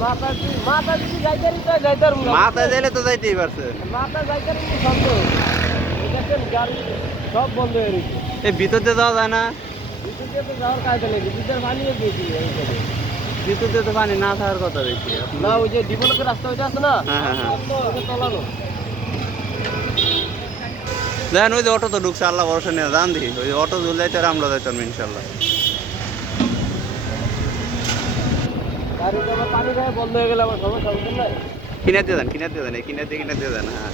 মাথা দি- মাথা দিলে তো যাইতেই পারছে। মাথা সব বন্ধ হয়ে গেছে। এই ভিতর যাওয়া যায় না? দিয়ে তো যাওয়ার কায়দা নেই বিদ্যুতের পানিও দিয়েছি এইখানে তো পানি না থাকার কথা দেখছি। না ওই যে ডিভেলপের রাস্তা ওইটা আছে না? হ্যাঁ, হ্যাঁ, হ্যাঁ। তলানো। ওই যে অটো তো ঢুকছে আল্লাহ ভরসা নিয়ে জান দিই ওই অটো জল যাইতে আর আমরা যাইতাম ইনশাল্লাহ। পানি বন্ধ হয়ে গেলে আমার সমস্যা হচ্ছে না কিনে দিয়ে দেন কিনে দিয়ে দেন কিনে দিয়ে কিনে দিয়ে দেন হ্যাঁ।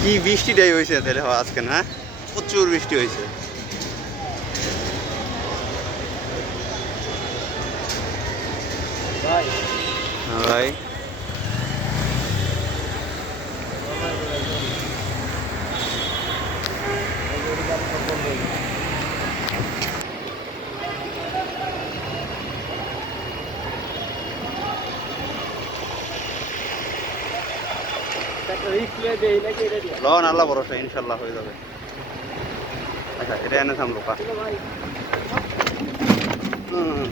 কি বৃষ্টিটাই হয়েছে তাহলে হ আজকে না? প্রচুর বৃষ্টি হয়েছে। ভাই হ্যাঁ ভাই একটা রিস্ক নিয়ে দেই নাকি এটা দিয়ে লন আল্লাহ ভরসা ইনশাল্লাহ হয়ে যাবে। আচ্ছা এটা এনে থামলো পা। ভাই হুম।